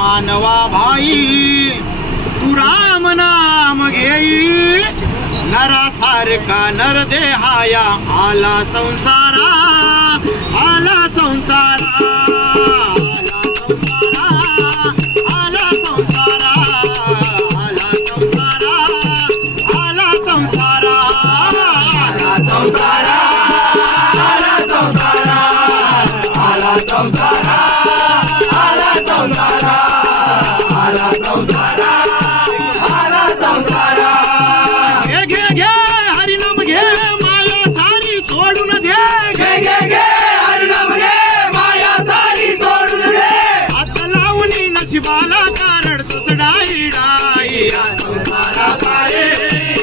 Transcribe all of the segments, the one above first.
मानवा भाई तू राम नाम घेई नरासारखा नर देहाया आला संसारा आला संसारा आला संसारा आला संसारा आला संसारा आला संसारा आला संसारा आला संसारा आला संसारा आला संसारा आला संसारा घे घे घे हरिनाम घे माया सारी सोडून दे घे घे घे हरिनाम घे माया सारी सोडून दे हात लावून नशिबाला कारण तुसडाई डाई या संसारा पाये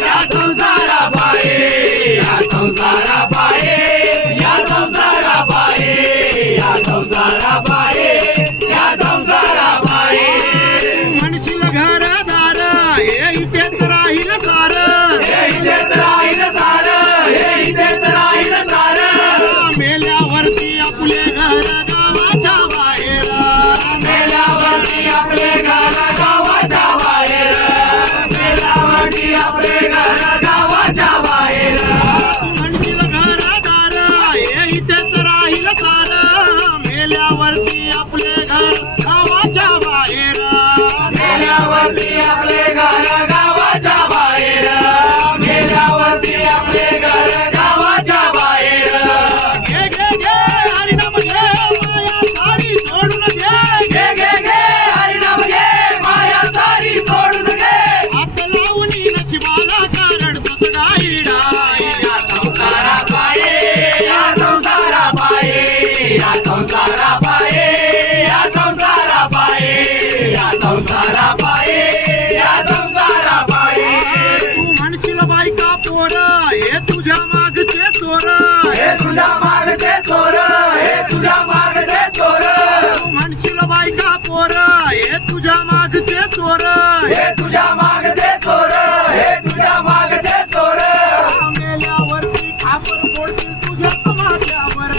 या संसारा पाये या संसारा पाये या संसारा पाये या संसारा पाये या संसारा पाये म्हणशील घरदार हे इथेच राहील सार हे इथेच राहील सार हे इथेच राहील सार मेल्यावरती आपले घर गावाच्या बाहेर मेल्यावरती आपले घर गावाच्या बाहेर मेल्यावरती आपले घर गावाच्या बाहेर म्हणशील घरदार हे इथेच राहील सार मेल्यावरती आपले घर गावाच्या बाहेर मेल्यावरती आपले घर गावाच्या बाहेर मेल्यावरती आपले घर गावाच्या बाहेर घे घे घे हरिनाम घे माया सारी सोडून घे घे घे घे हरिनाम घे माया सारी सोडून घे हात लावून नशिबाला कारण तुसडाई डाई या संसारा पाये या संसारा पाये या संसारा पाये या संसारा पाये या संसारा पाये या संसारा पाये तू म्हणशील बायका पोर हे तुझ्या मागचे चोर हे तुझ्या मागचे चोर हे तुझ्या मागचे चोर तू म्हणशील बायका पोर हे तुझ्या मागचे चोर हे तुझ्या मागचे चोर हे तुझ्या मागचे चोर मेल्यावरती खापर फोडतील तुझ्याच माथ्यावर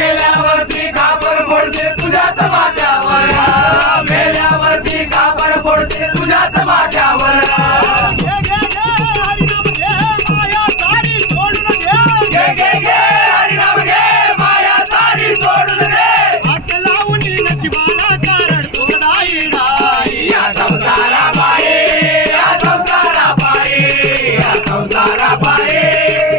मेल्यावरती खापर फोडतील तुझ्याच माथ्यावर मेल्यावरती खापर फोडतील तुझ्याच माथ्यावर घे घे घे हरिनाम घे माया सारी सोडून घे घे घे घे हरिनाम घे माया सारी सोडून घे हात लावून नशिबाला कारण तुसडाई डाई या संसारा पाये या संसारा पाये या संसारा पाये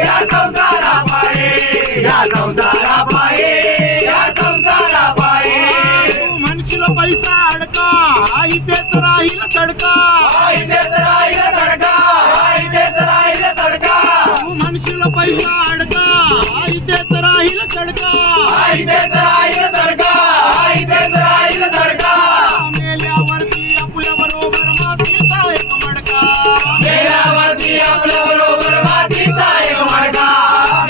या संसारा पाये या संसारा पाये या संसारा पाये तू म्हणशील पैसा अडका हा इथेच राहील सडका हा इथेच राहील सडका हा इथेच राहील सडका तू म्हणशील पैसा अडका हा इथेच राहील सडका हा इथेच राहील सडका हा इथेच राहील सडका मेल्यावरती आपल्या बरोबर मातीचा एक मडका मेल्यावरती आपल्या बरोबर मातीचा एक मडका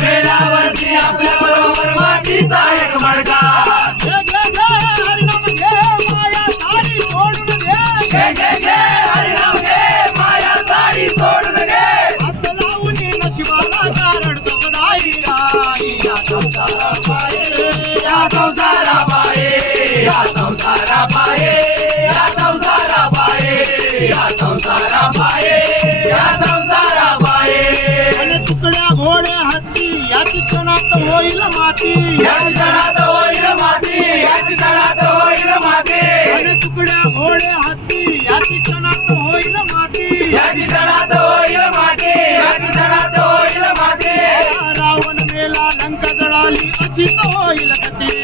मेल्यावरती आपल्या बरोबर मातीचा एक मडका घे घे घे हरिनाम घे माया सारी सोडून घे घे घे घे हरिनाम घे माया सारी सोडून घे हात लावून नशिबाला कारण तुसडाई डाई या संसारा पाये या संसारा पाये या संसारा पाये या संसारा पाये या संसारा पाये या संसारा पाये तुकड्या घोडे हत्ती या क्षणात होईल माती या क्षणात होईल माती या क्षणात होईल माती तुकड्या घोडे हत्ती या क्षणात होईल माती या क्षणात होईल माती या क्षणात होईल माती रावण मेला लंका जळाली अशीच होईल गती